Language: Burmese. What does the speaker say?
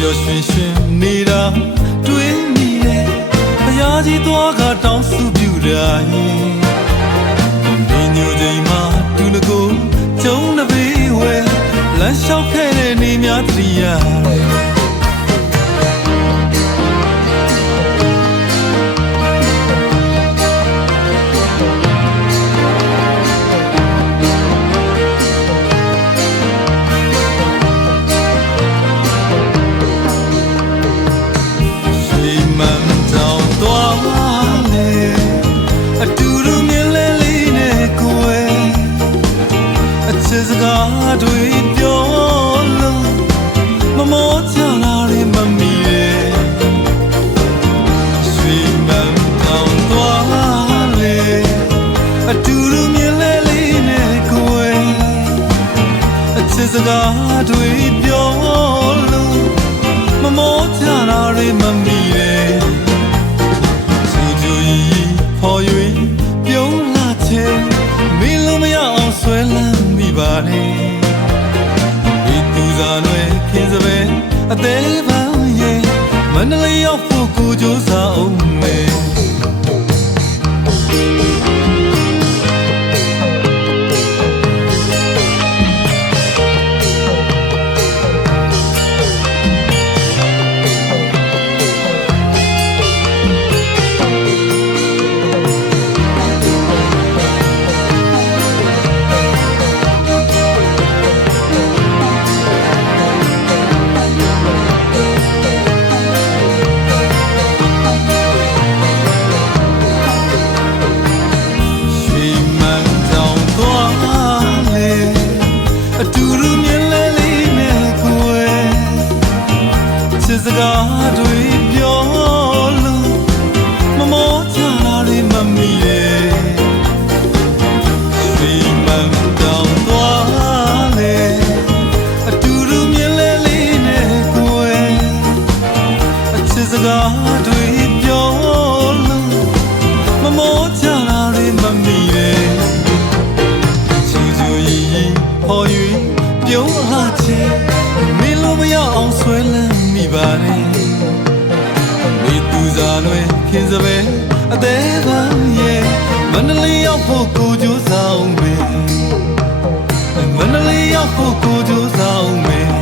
ရှင်နေတာတွေးမိတယ်ဘုရားကြီးသွားကတောင်းစုပြူတာရင်ဒီညိုချိန်မှာသူတကူကျုံးတပေးဝဲလမ်းလျှောက်ခဲ့တဲ့နေများတရိ မှန်တောင်သွားလေအတူတူမြင်လဲလေးနဲ့ကိုယ်အချစ်စကားတွေပြောလို့မမောချလာရင်မမီရဲ့ရှိမှန်တောင်သွားလေအတူတူမြင်လဲလေးနဲ့ကိုယ်အချစ်စကားတွေပြောလို့မမောချတာ အသေးပန်းရဲ့မန္တလေးရောက်ဖို့ကိုကြိုးစားအောင်မယ် ခင်းစပယ်အသေးပန်းရဲ့မန္တလေးရောက်ဖို့ကိုကြိုးစားအောင်မယ်မန္တလေးရောက်ဖို့ကိုကြိုးစားအောင်မယ်မန္တလေးရောက်